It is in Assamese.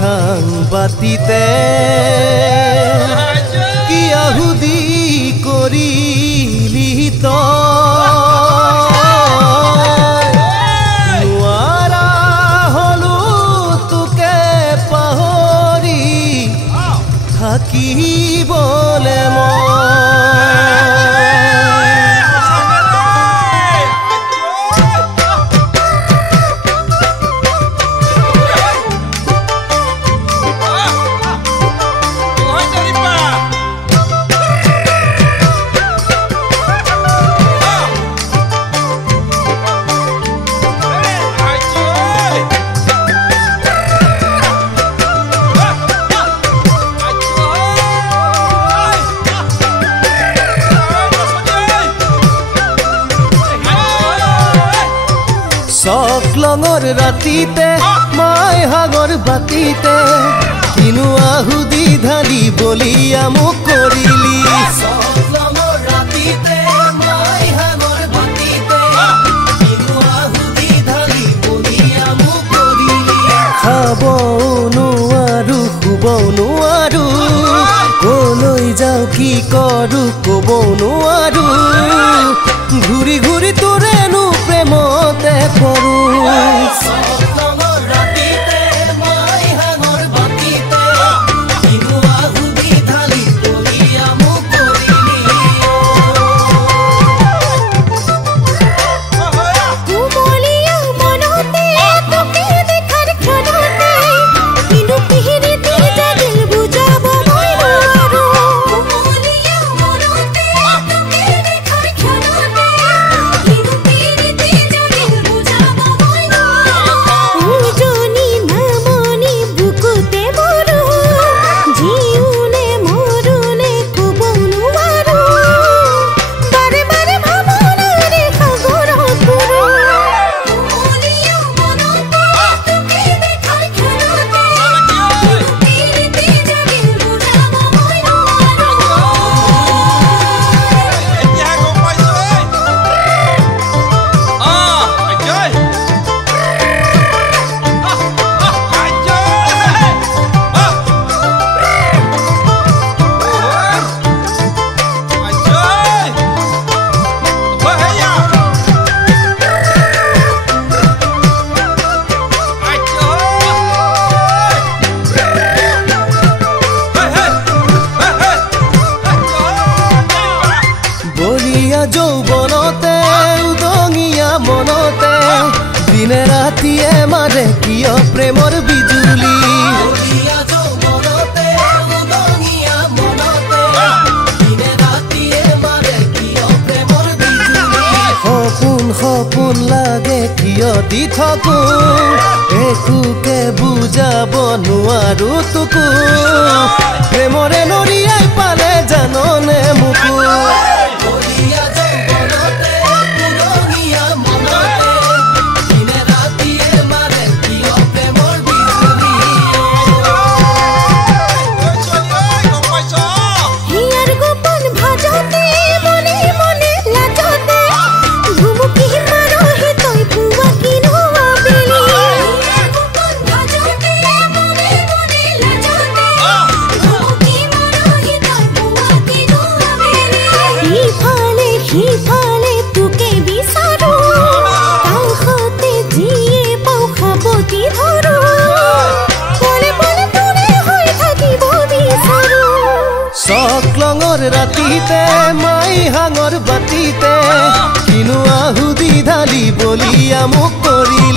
ভাং বাতিতে কি আহুদি কৰিলি নোৱাৰা হলো তোকে পাহৰি থাকিবলে সকলঙৰ ৰাতিতে মই হাগৰ বাতিতে কিনো আহুদি ঢালি বলিয়া মোক কৰিলি সকলঙৰ ৰাতিতে মই হাগৰ বাতিতে কিনো আহুদি ঢালি বলিয়া মোক কৰিলি খাব নোৱাৰো শুব নোৱাৰো কলৈ যাওঁ কি কৰো ক'ব নোৱাৰো ঘূৰি ঘূৰি তোৰেনো প্ৰেমতে পৰো যৌবনতে উদঙিয়া মনতে দিনে ৰাতিয়ে মাৰে কিয় প্ৰেমৰ বিজুলি সপোন সপোন লাগে কিয় দি থাকো একোকে বুজাব নোৱাৰো তোকো প্ৰেমৰে নৰিয়াই পালে জাননে মোকো সকলঙৰ ৰাতিতে মাই হাঙৰ বাতিতে কিনো আহুদি ঢালি বলিয়া মোক কৰি